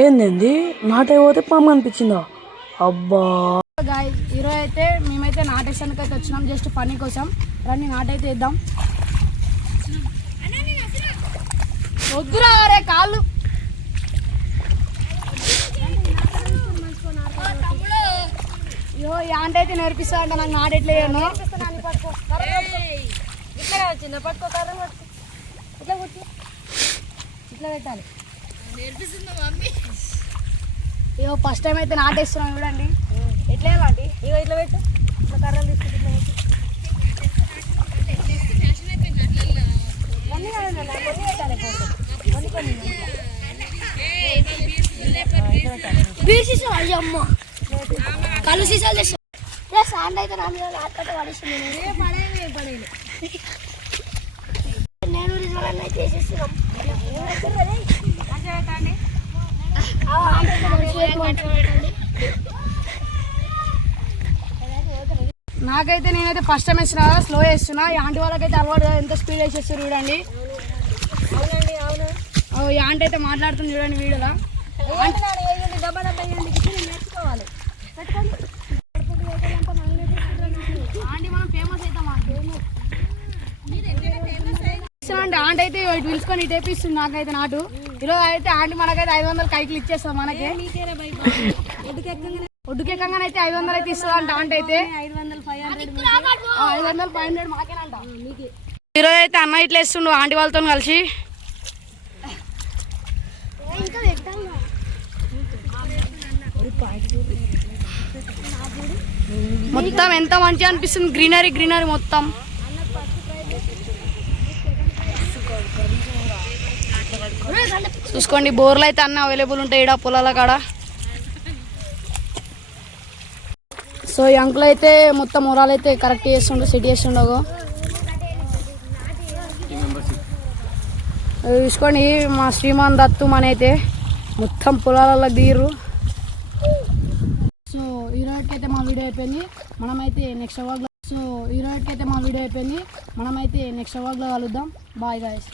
ఏంది నాటే పోతే పాము అనిపించిందా? అబ్బా ఈరోజు అయితే మేమైతే నాటేసానికి అయితే వచ్చినాం, జస్ట్ పని కోసం. రండి నాటైతే వేద్దాం. వద్దురా రే కాళ్ళు. అయ్యో ఈ ఆంట అయితే నేర్పిస్తా అంట నాకు నాటెట్లా వేయను. ఇట్లా వచ్చిందా పట్టుకో, కర్ర పట్టుకో, ఇట్లా కొట్టి ఇట్లా పెట్టాలి. నేర్పిస్తుందా మమ్మీ? ఇగో ఫస్ట్ టైం అయితే నాటేస్తున్నాం చూడండి. ఎట్లా వేయాలండి? ఇగో ఇట్లా పెట్టు, ఇట్లా కర్రలు తీసుకుంటే ఇట్లా పెట్టు. బీర్ సీసాలు అయ్యమ్మ, కళ్ళు సీసాలు తెచ్చు. సాండ్ అయితే నా మీద ఆటకట్ట పడేసింది. నేను రిజర్వ్ చేసేస్తున్నాం. నాకైతే నేనైతే ఫస్ట్ టైం వేస్తున్నా, స్లో వేస్తున్నా. ఈ ఆంటీ వాళ్ళకైతే అలవాటు ఎంత స్పీడ్ వేసేస్తారు చూడండి. ఈ ఆంటీ అయితే మాట్లాడుతుంది చూడండి వీడియోలో. ఆంటీ మనం ఫేమస్ అవుతామా? ఆంటీ అయితే ఇటు పిలుచుకొని ఇటు వేపిస్తుంది నాకైతే నాటు. ఈరోజు అయితే ఆంటీ మనకైతే 500 కైకిలు ఇచ్చేస్తాం. మనకి ఒడ్డుకెక్కగానే అయితే 500 అయితే ఇస్తుంది అంట ఆంటీ అయితే. 500 500 మాకేనంట. ఈరోజు అయితే అన్న ఇట్లా ఇస్తుండు ఆంటీ వాళ్ళతో కలిసి. మొత్తం ఎంత మంచిగా అనిపిస్తుంది, గ్రీనరీ గ్రీనరీ మొత్తం. చూసుకోండి బోర్లు అయితే అన్నీ అవైలబుల్ ఉంటాయి ఇక్కడ పొలాల కాడ. సో ఈ అంకుల్ అయితే మొత్తం మొరాలు అయితే కరెక్ట్ చేస్తుండో, సెట్ చేస్తుండో. చూసుకోండి మా శ్రీమాన్ దత్తు మనైతే మొత్తం పొలాలలో దిగురు. సో ఈరోజుకైతే మా వీడియో అయిపోయింది. మనమైతే నెక్స్ట్ వ్లాగ్లో కలుద్దాం. Bye guys.